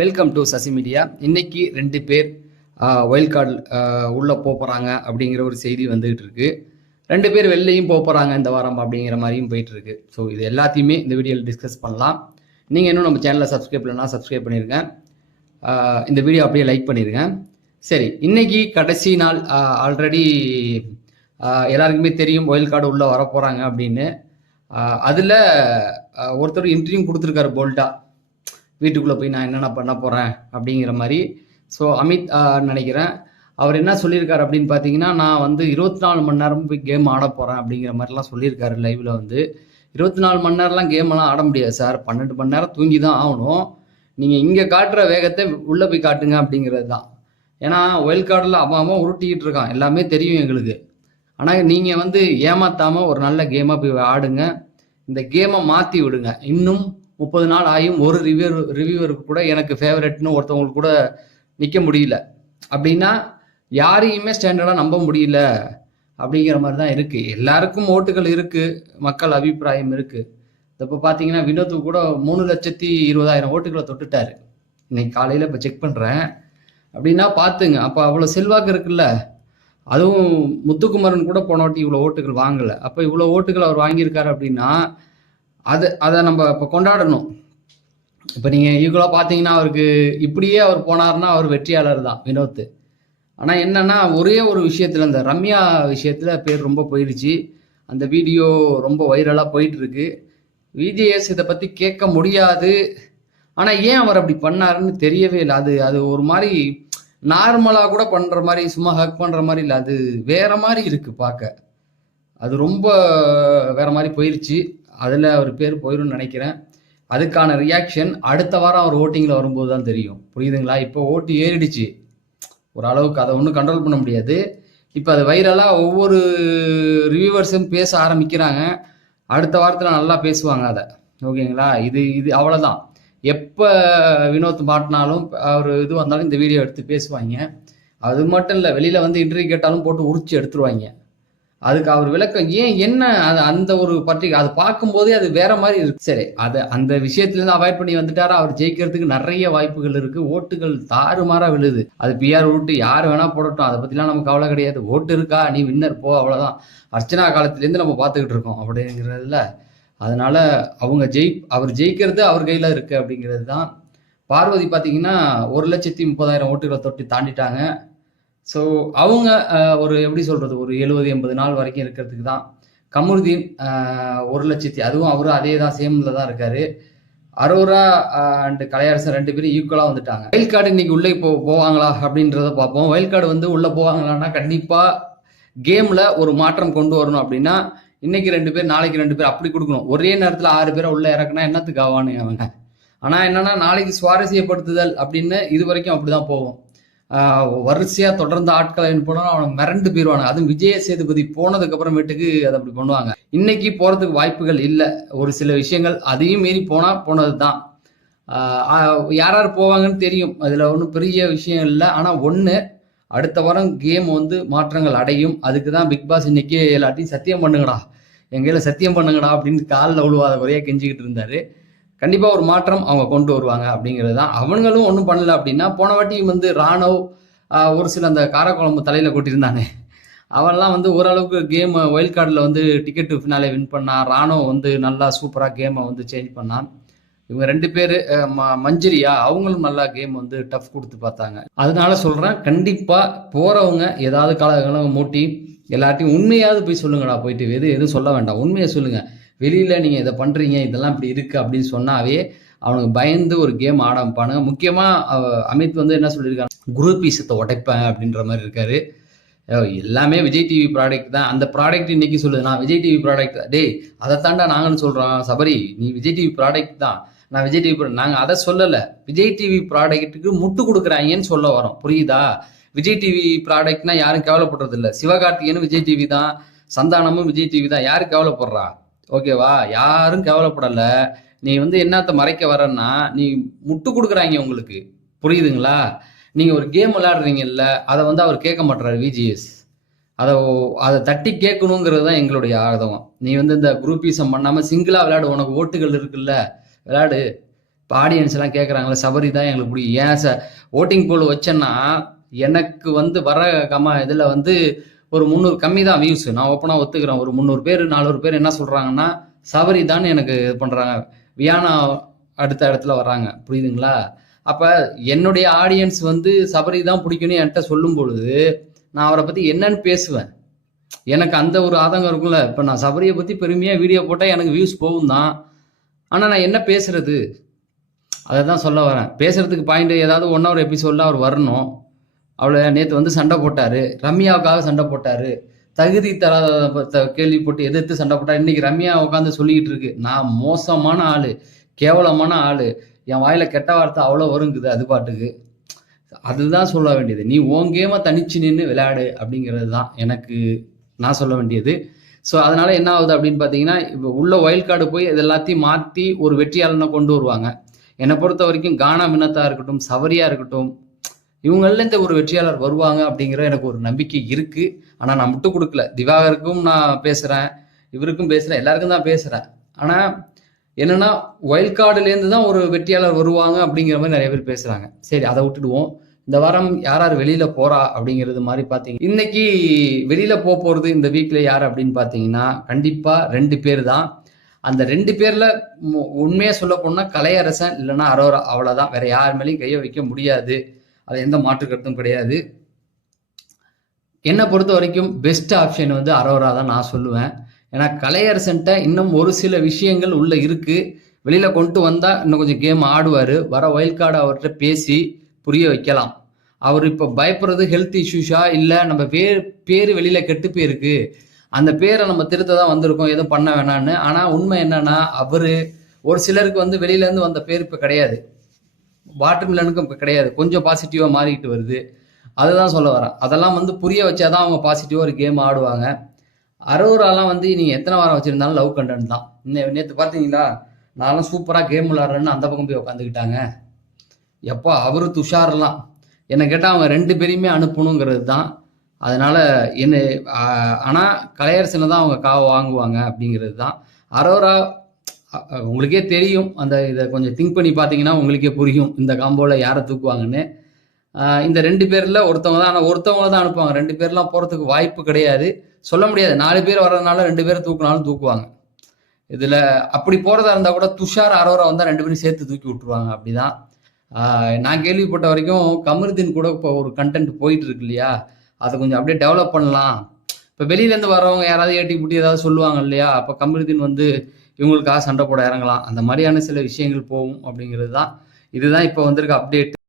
Welcome to Sasi media. இன்னைக்கு 2 பேர் wild card உள்ளே போகிறாங்க அப்படிங்கிற ஒரு செய்தி வந்துகிட்டு இருக்கு. 2 பேர் வெளிலையும் போகிறாங்க இந்த வாரம் அப்படிங்கிற மாதிரியும் போயிட்டு இருக்கு. ஸோ இது எல்லாத்தையுமே இந்த வீடியோவில் டிஸ்கஸ் பண்ணலாம். நீங்கள் இன்னும் நம்ம சேனலை சப்ஸ்கிரைப் பண்ணலாம், சப்ஸ்கிரைப் பண்ணிடுங்க. இந்த வீடியோ அப்படியே லைக் பண்ணிடுங்க. சரி, இன்னைக்கு கடைசி நாள். ஆல்ரெடி எல்லாருக்குமே தெரியும் வைல்ட் கார்டு உள்ளே வர போகிறாங்க அப்படின்னு. அதில் ஒருத்தர் இன்டர்வியூ கொடுத்துருக்காரு போல்டா, வீட்டுக்குள்ளே போய் நான் என்னென்ன பண்ண போகிறேன் அப்படிங்கிற மாதிரி. ஸோ அமித் நினைக்கிறேன், அவர் என்ன சொல்லியிருக்காரு அப்படின்னு பார்த்தீங்கன்னா, நான் வந்து 24 மணி நேரம் போய் கேம் ஆட போகிறேன் அப்படிங்கிற மாதிரிலாம் சொல்லியிருக்காரு. லைவில் வந்து 24 மணி நேரம்லாம் கேமெல்லாம் ஆட முடியாது சார், 12 மணி நேரம் தூங்கி தான் ஆகணும். நீங்கள் இங்கே காட்டுற வேகத்தை உள்ளே போய் காட்டுங்க அப்படிங்கிறது தான். ஏன்னா வைல்ட் கார்டில் அவன் உருட்டிக்கிட்டு இருக்கான், எல்லாமே தெரியும் எங்களுக்கு. ஆனால் நீங்கள் வந்து ஏமாற்றாமல் ஒரு நல்ல கேமாக போய் ஆடுங்க. இந்த கேமை மாற்றி விடுங்க. இன்னும் 30 நாள் ஆகியும் ஒரு ரிவ்யூவருக்கு கூட எனக்கு ஃபேவரட்னு ஒருத்தவங்களுக்கு கூட நிற்க முடியல அப்படின்னா யாரையுமே ஸ்டாண்டர்டாக நம்ப முடியல அப்படிங்கிற மாதிரி தான் இருக்குது. எல்லாருக்கும் ஓட்டுகள் இருக்குது, மக்கள் அபிப்பிராயம் இருக்குது. இப்போ பார்த்தீங்கன்னா வினோத்துக்கு கூட 3,20,000 ஓட்டுகளை தொட்டுட்டாரு இன்னைக்கு காலையில். இப்போ செக் பண்ணுறேன் அப்படின்னா பார்த்துங்க, அப்போ அவ்வளோ செல்வாக்கு இருக்குல்ல. அதுவும் முத்துக்குமரன் கூட போன வாட்டி இவ்வளோ ஓட்டுகள் வாங்கலை. அப்போ இவ்வளோ ஓட்டுகள் அவர் வாங்கியிருக்காரு அப்படின்னா அதை நம்ம இப்போ கொண்டாடணும். இப்போ நீங்கள் ஈக்குவலாக பார்த்தீங்கன்னா அவருக்கு இப்படியே அவர் போனார்னா அவர் வெற்றியாளர் தான் வினோத். ஆனால் என்னன்னா ஒரே ஒரு விஷயத்தில், அந்த ரம்யா விஷயத்தில் பேர் ரொம்ப போயிடுச்சு. அந்த வீடியோ ரொம்ப வைரலாக போயிட்டுருக்கு. விஜேஎஸ் இதை பற்றி கேட்க முடியாது. ஆனால் ஏன் அவர் அப்படி பண்ணாருன்னு தெரியவே இல்லை. அது ஒரு மாதிரி நார்மலாக கூட பண்ணுற மாதிரி, சும்மா ஹக் பண்ணுற மாதிரி இல்லை, அது வேற மாதிரி இருக்குது பார்க்க. அது ரொம்ப வேற மாதிரி போயிடுச்சு. அதில் அவர் பேர் போயிடும்னு நினைக்கிறேன். அதுக்கான ரியாக்ஷன் அடுத்த வாரம் அவர் ஓட்டிங்கில் வரும்போது தான் தெரியும். புரியுதுங்களா? இப்போ ஓட்டு ஏறிடுச்சு ஓரளவுக்கு, அதை ஒன்றும் கண்ட்ரோல் பண்ண முடியாது. இப்போ அது வைரலாக ஒவ்வொரு ரிவ்யூவர்ஸும் பேச ஆரம்பிக்கிறாங்க. அடுத்த வாரத்தில் நல்லா பேசுவாங்க அதை. ஓகேங்களா? இது அவ்வளோதான். எப்போ வினோத் மாட்டினாலும் அவர் இது வந்தாலும் இந்த வீடியோ எடுத்து பேசுவாங்க. அது மட்டும் இல்லை, வெளியில் வந்து இன்டர்வியூ கேட்டாலும் போட்டு உரிச்சு எடுத்துருவாங்க. அதுக்கு அவர் விளக்கம் என்ன அது அந்த ஒரு அது பார்க்கும்போதே அது வேற மாதிரி இருக்கு. சரி, அந்த விஷயத்துலேருந்து அவாய்ட் பண்ணி வந்துட்டாரா, அவர் ஜெயிக்கிறதுக்கு நிறைய வாய்ப்புகள் இருக்கு. ஓட்டுகள் தாறுமாறா விழுது. அது பிஆர் ஓட்டு யார் வேணா போடட்டும், அதை பற்றிலாம் நமக்கு கவலை கிடையாது. ஓட்டு இருக்கா, நீ வின்னர் போ, அவ்வளோதான். அர்ச்சனா காலத்துலேருந்து நம்ம பார்த்துக்கிட்டு இருக்கோம் அப்படிங்கிறதுல. அதனால அவர் ஜெயிக்கிறது அவர் கையில் இருக்கு அப்படிங்கிறது தான். பார்வதி பார்த்தீங்கன்னா 1,30,000 ஓட்டுகளை தொட்டு தாண்டிட்டாங்க. ஸோ அவங்க ஒரு எப்படி சொல்கிறது, ஒரு 70-80 நாள் வரைக்கும் இருக்கிறதுக்கு தான். கமருதீன் 1,00,000, அதுவும் அவரும் அதே தான், சேமில் தான் இருக்காரு. அரோரா அண்ட் கலையரசன் 2 பேரும் ஈக்குவலாக வந்துட்டாங்க. வைல்ட் கார்டு இன்னைக்கு உள்ளே போவாங்களா அப்படின்றத பார்ப்போம். வைல்ட் கார்டு வந்து உள்ளே போவாங்களான்னா கண்டிப்பாக கேமில் ஒரு மாற்றம் கொண்டு வரணும். அப்படின்னா இன்னைக்கு 2 பேர், நாளைக்கு 2 பேர் அப்படி கொடுக்கணும். ஒரே நேரத்தில் 6 பேரை உள்ளே இறக்குனா என்னத்துக்கு ஆவானு அவங்க. ஆனால் என்னன்னா நாளைக்கு சுவாரஸ்யப்படுத்துதல் அப்படின்னு இது வரைக்கும் அப்படிதான் போகும். வரிசையா தொடர்ந்து ஆட்களை போனா அவனை மிரண்டு போயிடுவாங்க. அதுவும் விஜய சேதுபதி போனதுக்கு அப்புறமேட்டுக்கு அதை அப்படி பண்ணுவாங்க. இன்னைக்கு போறதுக்கு வாய்ப்புகள் இல்லை. ஒரு சில விஷயங்கள் அதையும் மீறி போனது தான். யார் போவாங்கன்னு தெரியும், அதுல ஒன்றும் பெரிய விஷயம் இல்லை. ஆனா ஒண்ணு, அடுத்த வாரம் கேம் வந்து மாற்றங்கள் அடையும். அதுக்கு தான் பிக் பாஸ் இன்னைக்கு எல்லாத்தையும் சத்தியம் பண்ணுங்கடா, எங்கையில சத்தியம் பண்ணுங்கடா அப்படின்னு காலில் விழுவாத குறையா கெஞ்சிக்கிட்டு இருந்தாரு. கண்டிப்பாக ஒரு மாற்றம் அவங்க கொண்டு வருவாங்க அப்படிங்கிறது தான். அவங்களும் ஒன்றும் பண்ணல அப்படின்னா, போன வாட்டி வந்து ராணவ் ஒரு சில அந்த காரக்குழம்பு தலையில் கொட்டியிருந்தானே, அவன்லாம் வந்து ஓரளவுக்கு கேம் வைல்ட் கார்டில் வந்து டிக்கெட் டு ஃபினாலே வின் பண்ணான். ராணவ் வந்து நல்லா சூப்பராக கேமை வந்து சேஞ்ச் பண்ணான். இவங்க 2 பேர் மஞ்சரியா, அவங்களும் நல்லா கேம் வந்து டஃப் கொடுத்து பார்த்தாங்க. அதனால சொல்கிறேன், கண்டிப்பாக போகிறவங்க ஏதாவது காலங்களும் மூட்டி எல்லாத்தையும் உண்மையாவது போய் சொல்லுங்கடா. போயிட்டு எதுவும் சொல்ல வேண்டாம், உண்மையை சொல்லுங்கள். வெளியில் நீங்கள் இதை பண்ணுறீங்க, இதெல்லாம் இப்படி இருக்குது அப்படின்னு சொன்னாவே அவனுக்கு பயந்து ஒரு கேம் ஆரம்பிப்பானுங்க. முக்கியமாக அமித் வந்து என்ன சொல்லியிருக்காங்க, குரூப் பீஸத்தை உடைப்பேன் அப்படின்ற மாதிரி இருக்காரு. எல்லாமே விஜய் டிவி ப்ராடக்ட் தான். அந்த ப்ராடக்ட் இன்னைக்கு சொல்லுது, நான் விஜய் டிவி ப்ராடக்ட் தான். டேய், அதை தாண்டா நாங்கன்னு சொல்கிறோம். சபரி, நீ விஜய் டிவி ப்ராடக்ட் தான், நான் விஜய் டிவி நாங்கள் அதை சொல்லலை. விஜய் டிவி ப்ராடக்ட்டுக்கு முட்டு கொடுக்குறாங்கன்னு சொல்ல வரோம், புரியுதா? விஜய் டிவி ப்ராடக்ட்னா யாரும் கேவலப்படுறது இல்லை. சிவகார்த்திகேயனும் விஜய் டிவி தான், சந்தானமும் விஜய் டிவி தான். யாரும் கேவலப்படுறா? ஓகேவா? யாரும் கேவலப்படலை. நீ வந்து என்னத்த மறைக்க வரன்னா, நீ முட்டு கொடுக்குறாங்க உங்களுக்கு, புரியுதுங்களா? நீங்கள் ஒரு கேம் விளையாடுறீங்கல்ல, அதை வந்து அவர் கேட்க மாட்டாரு விஜிஎஸ். அதை தட்டி கேட்கணுங்கிறது தான் எங்களுடைய ஆதங்கம். நீ வந்து இந்த குரூப்பீசம் பண்ணாமல் சிங்கிளாக விளையாடு, உனக்கு ஓட்டுகள் இருக்குல்ல, விளையாடு. இப்போ ஆடியன்ஸ் எல்லாம் கேட்குறாங்களே சபரி தான் எங்களுக்கு பிடிக்கும். ஏன் ஓட்டிங் போல் வச்சேன்னா எனக்கு வந்து வர இதில் வந்து ஒரு 300 கம்மி தான் வியூஸ். நான் ஓப்பனாக ஒத்துக்கிறேன். ஒரு 300 பேர் 400 பேர் என்ன சொல்கிறாங்கன்னா சபரி தான் எனக்கு இது பண்ணுறாங்க, வியானா அடுத்த இடத்துல வர்றாங்க. புரியுதுங்களா? அப்போ என்னுடைய ஆடியன்ஸ் வந்து சபரி தான் பிடிக்கும்னு என்கிட்ட சொல்லும் பொழுது நான் அவரை பற்றி என்னன்னு பேசுவேன். எனக்கு அந்த ஒரு ஆதங்கம் இருக்கும்ல. இப்போ நான் சபரியை பற்றி பெருமையாக வீடியோ போட்டால் எனக்கு வியூஸ் போகும் தான். ஆனால் நான் என்ன பேசுறது? அதை தான் சொல்ல வரேன். பேசுறதுக்கு பாயிண்ட் ஏதாவது 1 hour எபிசோடில் அவர் வரணும். அவளை நேற்று வந்து சண்டை போட்டார், ரம்யாவுக்காக சண்டை போட்டார், தகுதி தராத கேள்வி போட்டு எதிர்த்து சண்டை போட்டார். இன்னைக்கு ரம்யா உட்காந்து சொல்லிக்கிட்டு இருக்கு நான் மோசமான ஆள், கேவலமான ஆள், என் வாயில கெட்ட வார்த்தை அவ்வளோ வருங்குது அது பாட்டுக்கு. அதுதான் சொல்ல வேண்டியது. நீ உன் கேமை தனிச்சு நின்று விளையாடு அப்படிங்கிறது தான் எனக்கு நான் சொல்ல வேண்டியது. ஸோ அதனால என்ன ஆகுது அப்படின்னு பார்த்தீங்கன்னா, இப்போ உள்ள வைல்ட் கார்டு போய் இது எல்லாத்தையும் மாற்றி ஒரு வெற்றியாளனை கொண்டு வருவாங்க. என்னை பொறுத்த வரைக்கும் கானா வினத்தா இருக்கட்டும், சவரியா இருக்கட்டும், இவங்கள்லேருந்து ஒரு வெற்றியாளர் வருவாங்க அப்படிங்கிற எனக்கு ஒரு நம்பிக்கை இருக்கு. ஆனால் நான் முட்டு கொடுக்கல. திவாகருக்கும் நான் பேசுகிறேன், இவருக்கும் பேசுகிறேன், எல்லாருக்கும் தான் பேசுகிறேன். ஆனால் என்னன்னா வைல்ட் கார்டுலேருந்து தான் ஒரு வெற்றியாளர் வருவாங்க அப்படிங்கிற மாதிரி நிறைய பேர் பேசுகிறாங்க. சரி, அதை விட்டுடுவோம். இந்த வாரம் யார் யார் வெளியில போறா அப்படிங்கிறது மாதிரி பார்த்தீங்க. இன்னைக்கு வெளியில போறது இந்த வீக்ல யார் அப்படின்னு பார்த்தீங்கன்னா கண்டிப்பா 2 பேர் தான். அந்த 2 பேர்ல உண்மையா சொல்ல போனா கலையரசன் இல்லைன்னா அரோரா, அவ்வளவுதான். வேற யார் மேலேயும் கையை வைக்க முடியாது. அது எந்த மாற்று கருத்தும் கிடையாது. என்னை பொறுத்த வரைக்கும் பெஸ்ட் ஆப்ஷன் வந்து அரோரா தான் நான் சொல்லுவேன். ஏன்னா கலையரசன்ட்ட இன்னும் ஒரு சில விஷயங்கள் உள்ள இருக்கு. வெளியில கொண்டு வந்தா இன்னும் கொஞ்சம் கேம் ஆடுவாரு. வர வைல்ட் கார்டு அவர்கிட்ட பேசி புரிய வைக்கலாம். அவர் இப்போ பயப்படுறது ஹெல்த் இஷ்யூஸா இல்லை நம்ம பேர் வெளியில கெட்டு போயிருக்கு, அந்த பேரை நம்ம திருத்த தான் வந்திருக்கோம், எதுவும் பண்ண வேணான்னு. ஆனால் உண்மை என்னன்னா அவரு ஒரு சிலருக்கு வந்து வெளியிலேருந்து வந்த பேர் இப்போ கிடையாது, வாட்டர் மில்லனுக்கும் இப்போ கிடையாது, கொஞ்சம் பாசிட்டிவாக மாறிக்கிட்டு வருது. அதுதான் சொல்ல வரேன். அதெல்லாம் வந்து புரிய வச்சாதான் அவங்க பாசிட்டிவாக ஒரு கேம் ஆடுவாங்க. அரோராலாம் வந்து நீங்கள் எத்தனை வாரம் வச்சுருந்தாலும் லவ் கண்டென்ட் தான். நேற்று பார்த்தீங்களா, நான்லாம் சூப்பராக கேம் விளாட்றேன்னு அந்த பக்கம் போய் உட்காந்துக்கிட்டாங்க. எப்போ அவரு துஷாரெல்லாம் என்னை கேட்டால் அவங்க 2 பேரையுமே அனுப்பணுங்கிறது தான். அதனால என்ன ஆனால் கலையரசனை தான் அவங்க வாங்குவாங்க அப்படிங்கிறது தான். அரோரா உங்களுக்கே தெரியும். அந்த இதை கொஞ்சம் திங்க் பண்ணி பார்த்தீங்கன்னா உங்களுக்கே புரியும் இந்த காம்போவில் யாரை தூக்குவாங்கன்னு. இந்த 2 பேரில் ஒருத்தவங்க தான். ஆனால் ஒருத்தவங்கள தான் அனுப்புவாங்க. 2 பேர்லாம் போகிறதுக்கு வாய்ப்பு கிடையாது. சொல்ல முடியாது. 4 பேர் வர்றதுனால 2 பேரை தூக்குனாலும் தூக்குவாங்க. இதில் அப்படி போகிறதா இருந்தால் கூட துஷார் அரோரா வந்தால் 2 பேரும் சேர்த்து தூக்கி விட்டுருவாங்க. அப்படிதான் நான் கேள்விப்பட்ட வரைக்கும். கமருதீன் கூட இப்போ ஒரு கண்டென்ட் போயிட்டு இருக்கு இல்லையா, அதை கொஞ்சம் அப்படியே டெவலப் பண்ணலாம். இப்போ வெளியிலேருந்து வரவங்க யாராவது ஏட்டி புட்டி ஏதாவது சொல்லுவாங்க இல்லையா, அப்போ கமருதீன் வந்து இவங்களுக்காக சண்டை போட இறங்கலாம். அந்த மாதிரியான சில விஷயங்கள் போகும் அப்படிங்கிறது தான். இதுதான் இப்போ வந்திருக்க அப்டேட்.